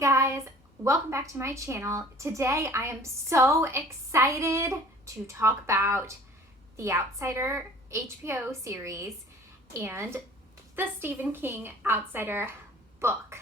guys, welcome back to my channel. Today I am so excited to talk about The Outsider HBO series and the Stephen King Outsider book.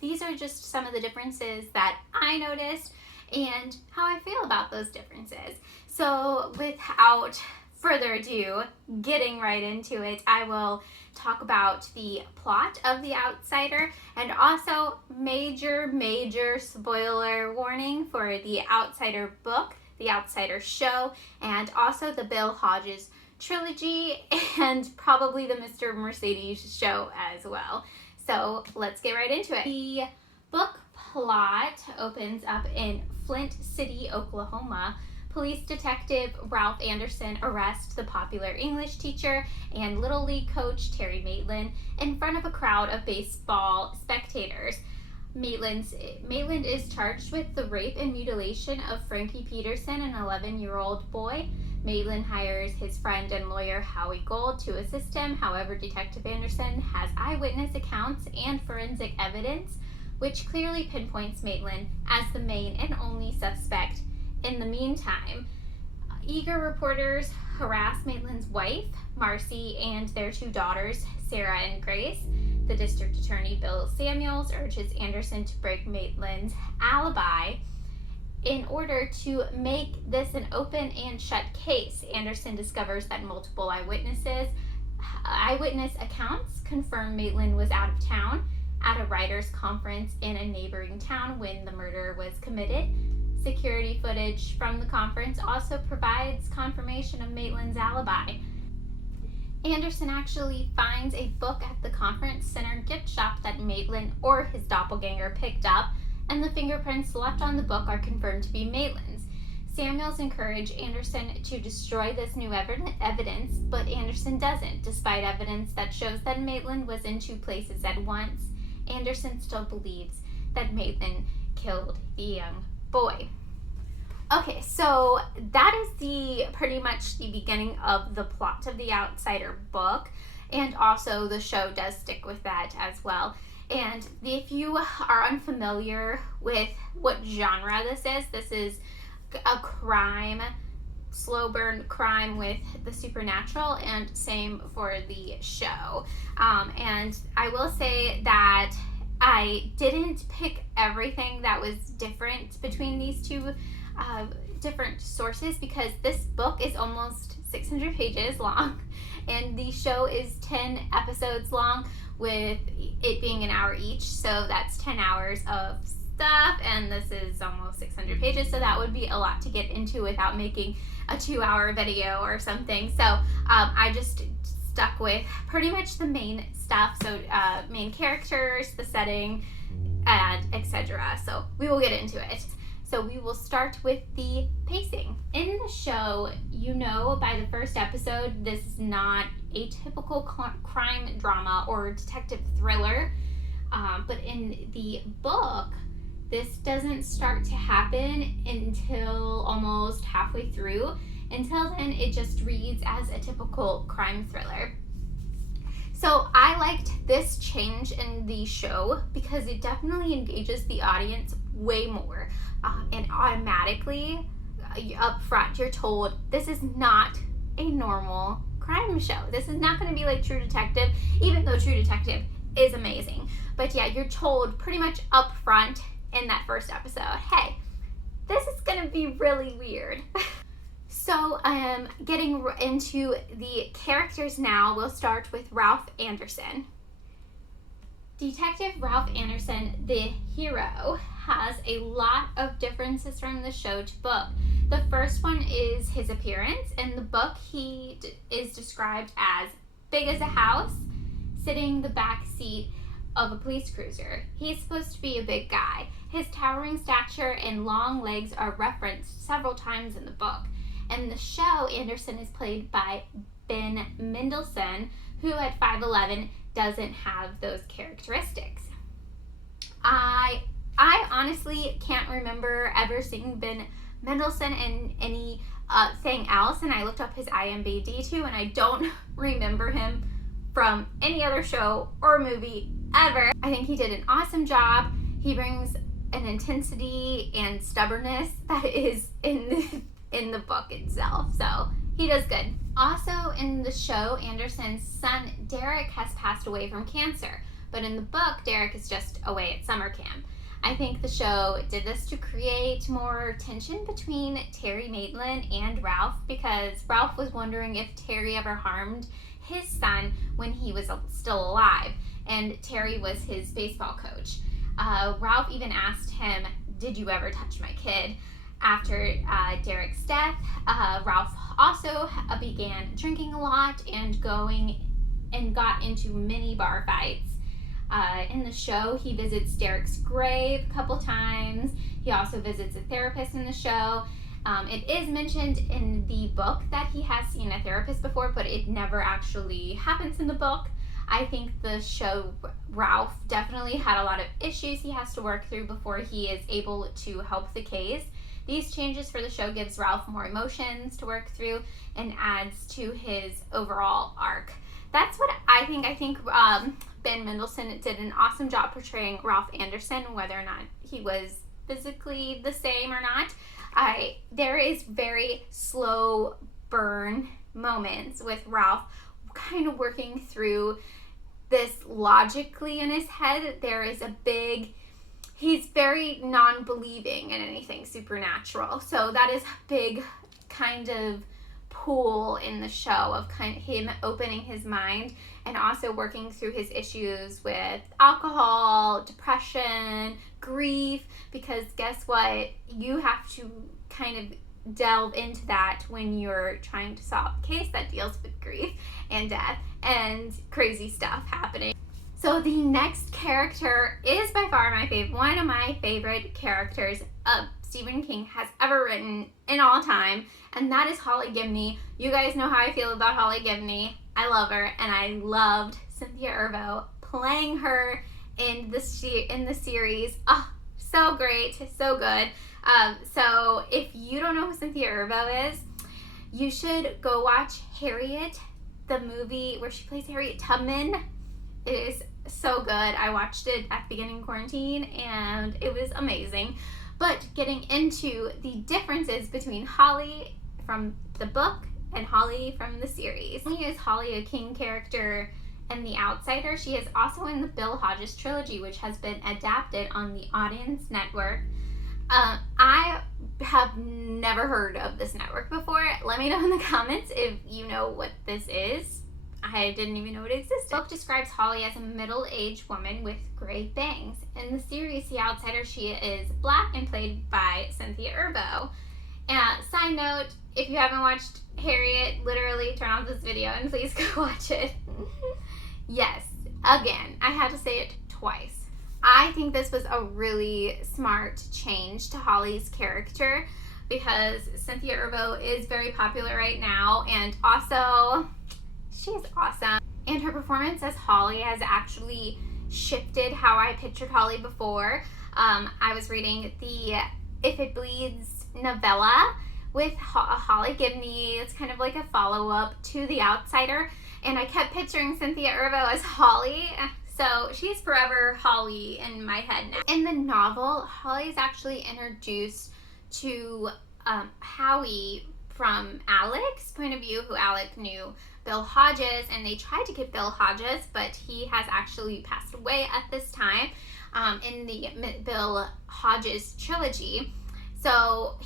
These are just some of the differences that I noticed and how I feel about those differences. So without further ado, getting right into it, I will talk about the plot of The Outsider and also major spoiler warning for The Outsider book, The Outsider show, and also the Bill Hodges trilogy and probably the Mr. Mercedes show as well. So let's get right into it. The book plot opens up in Flint City, Oklahoma. Police Detective Ralph Anderson arrests the popular English teacher and Little League coach Terry Maitland in front of a crowd of baseball spectators. Maitland is charged with the rape and mutilation of Frankie Peterson, an 11-year-old boy. Maitland hires his friend and lawyer Howie Gold to assist him. However, Detective Anderson has eyewitness accounts and forensic evidence, which clearly pinpoints Maitland as the main and only suspect. In the meantime, eager reporters harass Maitland's wife, Marcy, and their two daughters, Sarah and Grace. The district attorney, Bill Samuels, urges Anderson to break Maitland's alibi in order to make this an open and shut case. Anderson discovers that multiple eyewitness accounts confirm Maitland was out of town at a writers' conference in a neighboring town when the murder was committed. Security footage from the conference also provides confirmation of Maitland's alibi. Anderson actually finds a book at the conference center gift shop that Maitland or his doppelganger picked up, and the fingerprints left on the book are confirmed to be Maitland's. Samuels encouraged Anderson to destroy this new evidence, but Anderson doesn't. Despite evidence that shows that Maitland was in two places at once, Anderson still believes that Maitland killed the young boy. Okay, so that is pretty much the beginning of the plot of the Outsider book, and also the show does stick with that as well. And if you are unfamiliar with what genre this is a crime, slow burn crime with the supernatural, and same for the show. And I will say that I didn't pick everything that was different between these two different sources, because this book is almost 600 pages long and the show is 10 episodes long, with it being an hour each, so that's 10 hours of stuff, and this is almost 600 pages, so that would be a lot to get into without making a 2-hour video or something. So I just stuck with pretty much the main stuff, so main characters, the setting, and etc. So we will get into it. So we will start with the pacing. In the show, you know by the first episode, this is not a typical crime drama or detective thriller, but in the book, this doesn't start to happen until almost halfway through. Until then, it just reads as a typical crime thriller. So I liked this change in the show because it definitely engages the audience way more. And automatically, up front, you're told this is not a normal crime show. This is not going to be like True Detective, even though True Detective is amazing. But yeah, you're told pretty much up front in that first episode, hey, this is going to be really weird. So getting into the characters now, we'll start with Ralph Anderson. Detective Ralph Anderson, the hero, has a lot of differences from the show to book. The first one is his appearance. In the book, he is described as big as a house, sitting the back seat of a police cruiser. He's supposed to be a big guy. His towering stature and long legs are referenced several times in the book. In the show, Anderson is played by Ben Mendelsohn, who at 5'11" doesn't have those characteristics. I honestly can't remember ever seeing Ben Mendelsohn in anything else, and I looked up his IMDb too, and I don't remember him from any other show or movie ever. I think he did an awesome job. He brings an intensity and stubbornness that is in the book itself. So he does good. Also in the show, Anderson's son Derek has passed away from cancer, but in the book, Derek is just away at summer camp. I think the show did this to create more tension between Terry Maitland and Ralph, because Ralph was wondering if Terry ever harmed his son when he was still alive, and Terry was his baseball coach. Ralph even asked him, "Did you ever touch my kid?" After Derek's death, Ralph also began drinking a lot and got into many bar fights. In the show, he visits Derek's grave a couple times. He also visits a therapist in the show. It is mentioned in the book that he has seen a therapist before, but it never actually happens in the book. I think the show, Ralph definitely had a lot of issues he has to work through before he is able to help the case. These changes for the show gives Ralph more emotions to work through and adds to his overall arc. That's what I think. I think Ben Mendelsohn did an awesome job portraying Ralph Anderson, whether or not he was physically the same or not. There is very slow burn moments with Ralph kind of working through this logically in his head. He's very non-believing in anything supernatural. So that is a big kind of pull in the show of kind of him opening his mind and also working through his issues with alcohol, depression, grief, because guess what? You have to kind of delve into that when you're trying to solve a case that deals with grief and death and crazy stuff happening. So the next character is by far one of my favorite characters Stephen King has ever written in all time, and that is Holly Gibney. You guys know how I feel about Holly Gibney. I love her, and I loved Cynthia Erivo playing her in the series. Oh, so great, so good. So if you don't know who Cynthia Erivo is, you should go watch Harriet, the movie where she plays Harriet Tubman. It is so good. I watched it at the beginning of quarantine, and it was amazing. But getting into the differences between Holly from the book and Holly from the series. Not only is Holly a King character in The Outsider, she is also in the Bill Hodges trilogy, which has been adapted on the Audience Network. I have never heard of this network before. Let me know in the comments if you know what this is. I didn't even know it existed. The book describes Holly as a middle-aged woman with gray bangs. In the series The Outsider, she is black and played by Cynthia Erivo. Side note, if you haven't watched Harriet, literally turn off this video and please go watch it. Yes, again, I had to say it twice. I think this was a really smart change to Holly's character because Cynthia Erivo is very popular right now, and also she's awesome. And her performance as Holly has actually shifted how I pictured Holly before. I was reading the If It Bleeds novella with Holly Gibney. It's kind of like a follow-up to The Outsider, and I kept picturing Cynthia Erivo as Holly, so she's forever Holly in my head now. In the novel, Holly is actually introduced to Howie from Alec's point of view, who Alec knew Bill Hodges, and they tried to get Bill Hodges, but he has actually passed away at this time in the Bill Hodges trilogy. So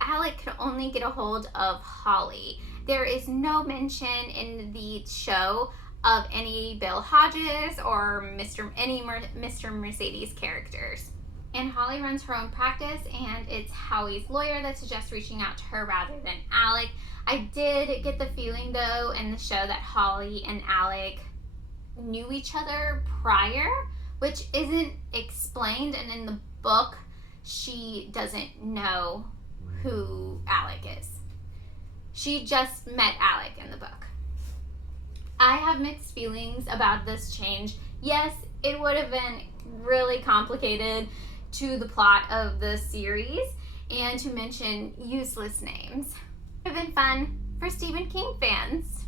Alec could only get a hold of Holly. There is no mention in the show of any Bill Hodges or Mr. Mercedes characters. And Holly runs her own practice, and it's Howie's lawyer that suggests reaching out to her rather than Alec. I did get the feeling, though, in the show that Holly and Alec knew each other prior, which isn't explained, and in the book, she doesn't know who Alec is. She just met Alec in the book. I have mixed feelings about this change. Yes, it would have been really complicated to the plot of the series and to mention useless names. It would have been fun for Stephen King fans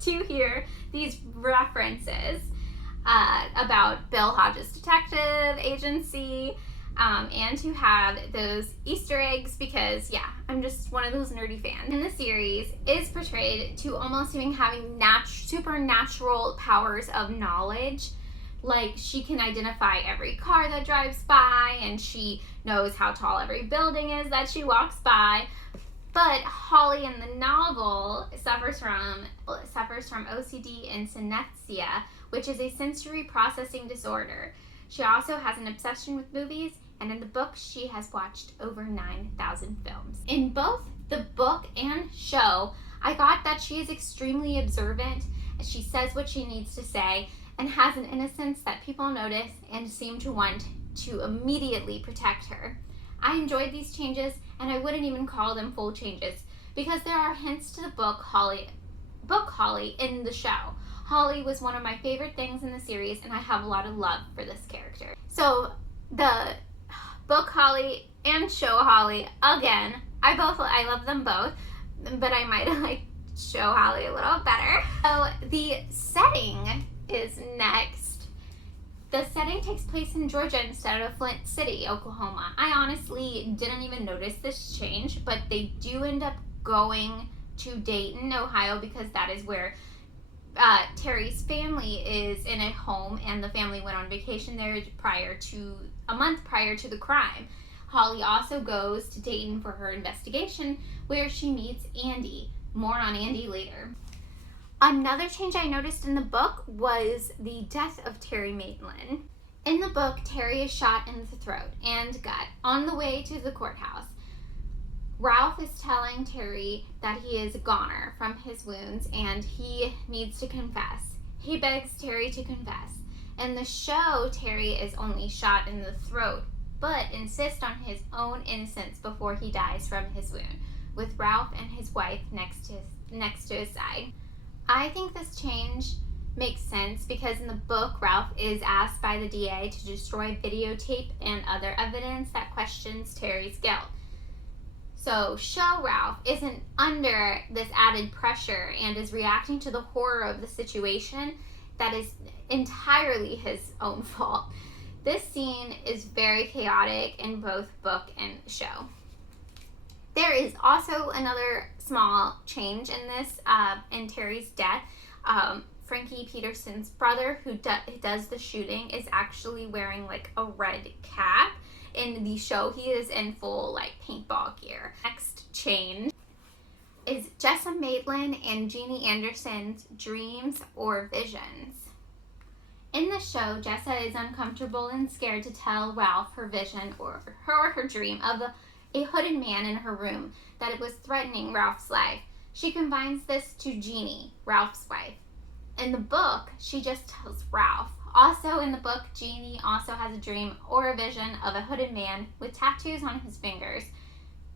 to hear these references about Bill Hodges' detective agency. and to have those Easter eggs because, yeah, I'm just one of those nerdy fans. In the series is portrayed to almost even having supernatural powers of knowledge. Like, she can identify every car that drives by, and she knows how tall every building is that she walks by. But Holly in the novel suffers from OCD and synesthesia, which is a sensory processing disorder. She also has an obsession with movies, and in the book, she has watched over 9,000 films. In both the book and show, I got that she is extremely observant, and she says what she needs to say, and has an innocence that people notice and seem to want to immediately protect her. I enjoyed these changes, and I wouldn't even call them full changes, because there are hints to the book Holly in the show. Holly was one of my favorite things in the series, and I have a lot of love for this character. So the book Holly and show Holly, again, I love them both, but I might like show Holly a little better. So the setting is next. The setting takes place in Georgia instead of Flint City, Oklahoma. I honestly didn't even notice this change, but they do end up going to Dayton, Ohio, because that is where Terry's family is in a home, and the family went on vacation there a month prior to the crime. Holly also goes to Dayton for her investigation, where she meets Andy. More on Andy later. Another change I noticed in the book was the death of Terry Maitland. In the book, Terry is shot in the throat and gut on the way to the courthouse. Ralph is telling Terry that he is a goner from his wounds and he needs to confess. He begs Terry to confess. In the show, Terry is only shot in the throat, but insists on his own innocence before he dies from his wound, with Ralph and his wife next to his side. I think this change makes sense because in the book, Ralph is asked by the DA to destroy videotape and other evidence that questions Terry's guilt. So show Ralph isn't under this added pressure and is reacting to the horror of the situation that is entirely his own fault. This scene is very chaotic in both book and show. There is also another small change in this, in Terry's death. Frankie Peterson's brother, who does the shooting, is actually wearing like a red cap. In the show, he is in full like paintball gear. Next change is Jessa Maitland and Jeannie Anderson's dreams or visions. In the show, Jessa is uncomfortable and scared to tell Ralph her vision or her dream of a hooded man in her room that it was threatening Ralph's life. She confides this to Jeannie, Ralph's wife. In the book, she just tells Ralph. Also in the book, Jeannie also has a dream or a vision of a hooded man with tattoos on his fingers.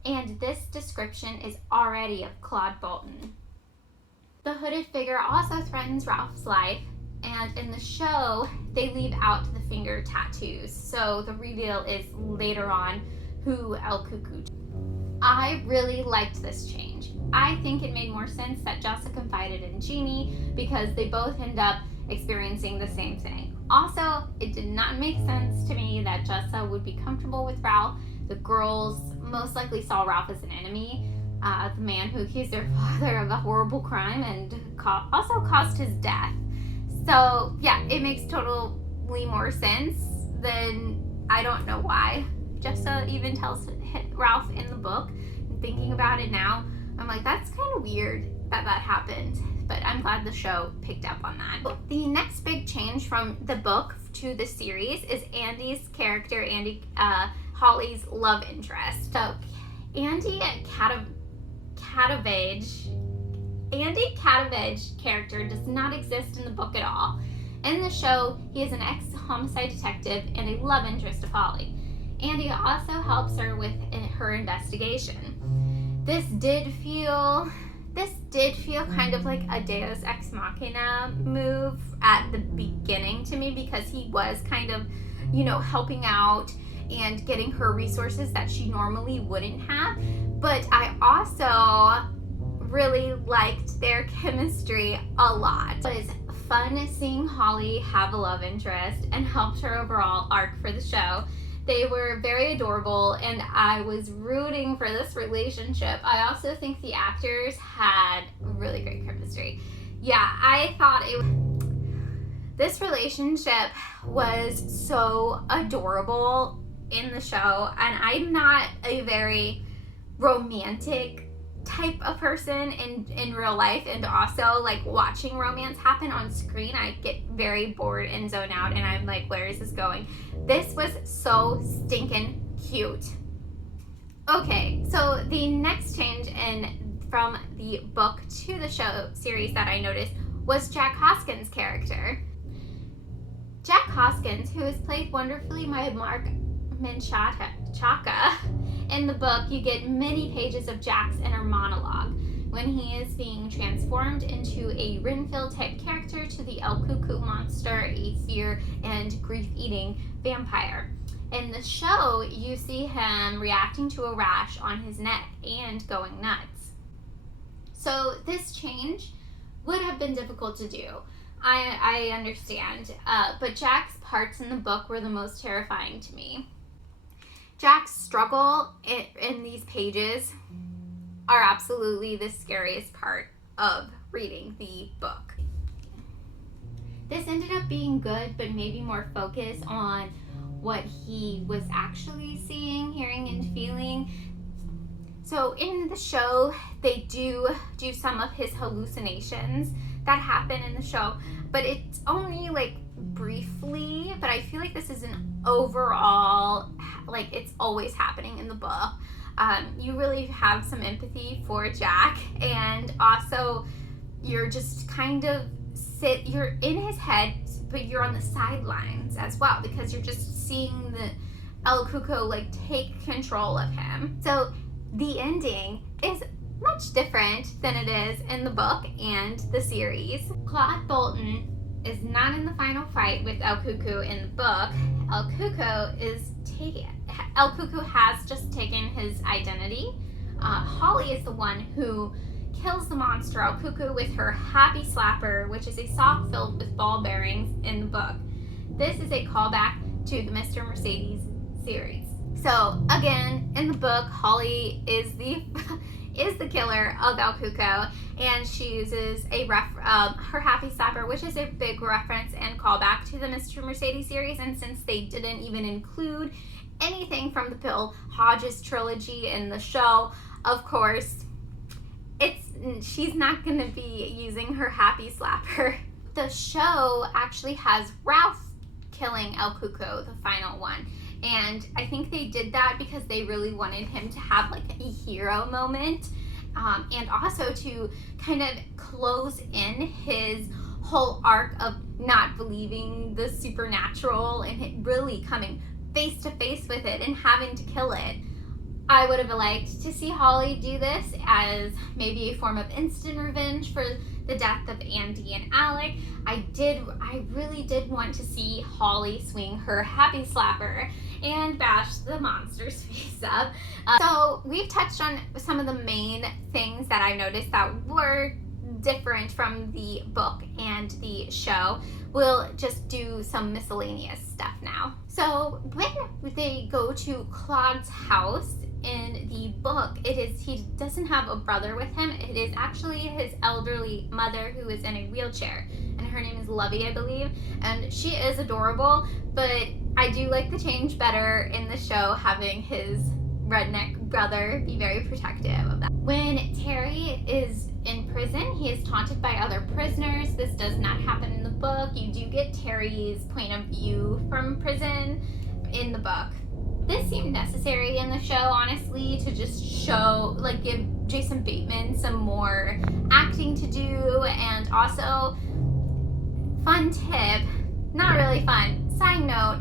And this description is already of Claude Bolton. The hooded figure also threatens Ralph's life, and in the show, they leave out the finger tattoos. So the reveal is later on who El Cuckoo. I really liked this change. I think it made more sense that Jessa confided in Jeannie because they both end up experiencing the same thing. Also, it did not make sense to me that Jessa would be comfortable with Ralph. The girls most likely saw Ralph as an enemy, the man who accused their father of a horrible crime and also caused his death. So yeah, it makes totally more sense than, I don't know why Jessa even tells Ralph in the book. And thinking about it now, I'm like, that's kind of weird that happened. But I'm glad the show picked up on that. The next big change from the book to the series is Andy's character, Holly's love interest. So Andy Catavage character does not exist in the book at all. In the show, he is an ex-homicide detective and a love interest of Holly. Andy also helps her with her investigation. This did feel kind of like a Deus Ex Machina move at the beginning to me because he was kind of, helping out and getting her resources that she normally wouldn't have. But I also really liked their chemistry a lot. It was fun seeing Holly have a love interest and helped her overall arc for the show. They were very adorable, and I was rooting for this relationship. I also think the actors had really great chemistry. Yeah, I thought this relationship was so adorable in the show, and I'm not a very romantic type of person in real life, and also like watching romance happen on screen, I get very bored and zone out, and I'm like, where is this going? This was so stinking cute. Okay, so the next change from the book to the show series that I noticed was Jack Hoskins' character. Jack Hoskins, who is played wonderfully by Mark Menchaca. In the book, you get many pages of Jack's inner monologue when he is being transformed into a Renfield type character to the El Cuckoo monster, a fear and grief-eating vampire. In the show, you see him reacting to a rash on his neck and going nuts. So this change would have been difficult to do. I understand, but Jack's parts in the book were the most terrifying to me. Jack's struggle in these pages are absolutely the scariest part of reading the book. This ended up being good, but maybe more focused on what he was actually seeing, hearing, and feeling. So in the show, they do some of his hallucinations that happen in the show, but it's only like briefly. But I feel like this is an overall, like, it's always happening in the book. You really have some empathy for Jack, and also you're just kind of you're in his head, but you're on the sidelines as well, because you're just seeing the El Cuckoo like take control of him. So the ending is much different than it is in the book and the series. Claude Bolton is not in the final fight with El Cuckoo in the book. El Cuckoo has just taken his identity. Holly is the one who kills the monster El Cuckoo with her happy slapper, which is a sock filled with ball bearings in the book. This is a callback to the Mr. Mercedes series. So again, in the book, Holly is the killer of El Cuckoo, and she uses her happy slapper, which is a big reference and callback to the Mr. Mercedes series. And since they didn't even include anything from the Bill Hodges trilogy in the show, of course, she's not going to be using her happy slapper. The show actually has Ralph killing El Cuckoo, the final one. And I think they did that because they really wanted him to have like a hero moment, and also to kind of close in his whole arc of not believing the supernatural and really coming face to face with it and having to kill it. I would have liked to see Holly do this as maybe a form of instant revenge for the death of Andy and Alec. I really did want to see Holly swing her happy slapper and bash the monster's face up. So we've touched on some of the main things that I noticed that were different from the book and the show. We'll just do some miscellaneous stuff now. So when they go to Claude's house in the book, he doesn't have a brother with him. It is actually his elderly mother who is in a wheelchair, and her name is Lovey, I believe, and she is adorable, but I do like the change better in the show, having his redneck brother be very protective of that. When Terry is in prison, he is taunted by other prisoners. This does not happen in the book. You do get Terry's point of view from prison in the book. This seemed necessary in the show, honestly, to just show, like, give Jason Bateman some more acting to do. And also, fun tip, not really fun, side note,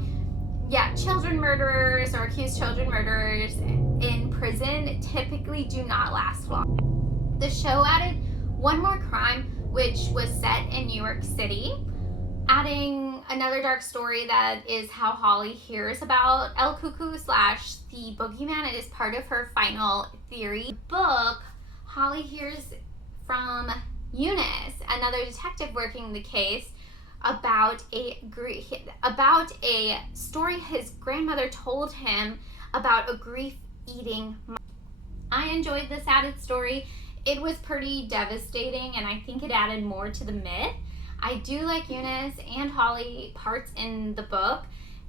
yeah, children murderers or accused children murderers in prison typically do not last long. The show added one more crime, which was set in New York City, adding another dark story that is how Holly hears about El Cuckoo / the boogeyman. It is part of her final theory. The book, Holly hears from Eunice, another detective working the case, about a story his grandmother told him about a grief-eating monster. I enjoyed this added story. It was pretty devastating, and I think it added more to the myth. I do like Eunice and Holly parts in the book.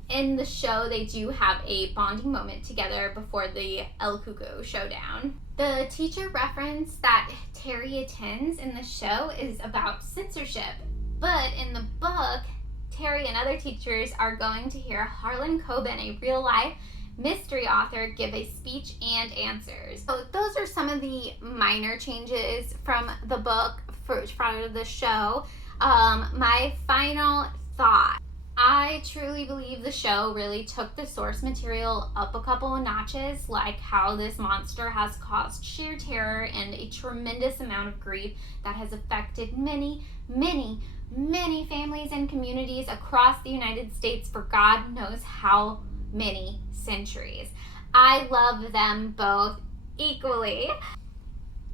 In the show, they do have a bonding moment together before the El Cuco showdown. The teacher reference that Terry attends in the show is about censorship, but in the book, Terry and other teachers are going to hear Harlan Coben, a real-life mystery author, give a speech and answers. So those are some of the minor changes from the book from the show. My final thought. I truly believe the show really took the source material up a couple of notches, like how this monster has caused sheer terror and a tremendous amount of grief that has affected many, many, many families and communities across the United States for God knows how many centuries. I love them both equally.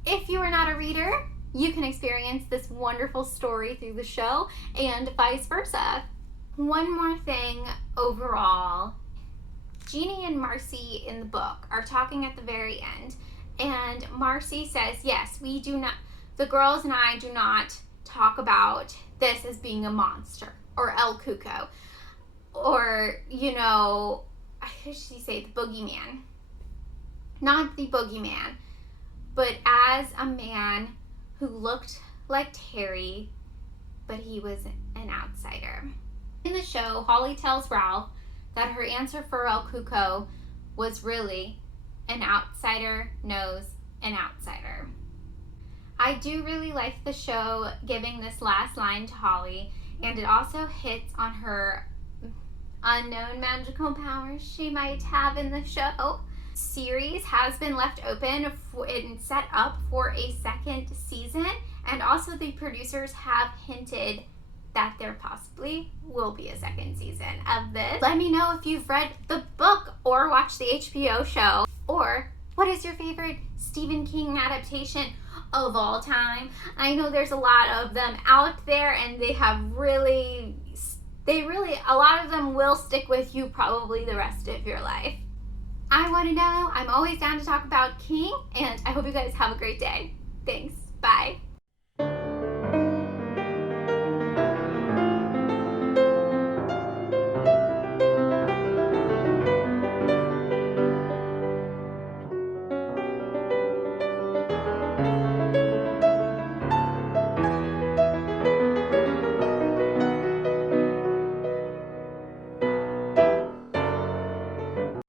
If you are not a reader, you can experience this wonderful story through the show and vice versa. One more thing overall, Jeannie and Marcy in the book are talking at the very end, and Marcy says, yes, we do not, the girls and I do not talk about this as being a monster or El Cuco or, you know, how should she say, the boogeyman. Not the boogeyman, but as a man who looked like Terry, but he was an outsider. In the show, Holly tells Ralph that her answer for El Cuco was really an outsider knows an outsider. I do really like the show giving this last line to Holly, and it also hits on her unknown magical powers she might have in the show. Series has been left open and set up for a second season, and also the producers have hinted that there possibly will be a second season of this. Let me know if you've read the book or watched the HBO show, or what is your favorite Stephen King adaptation of all time. I know there's a lot of them out there, and a lot of them will stick with you probably the rest of your life. I want to know. I'm always down to talk about King, and I hope you guys have a great day. Thanks. Bye.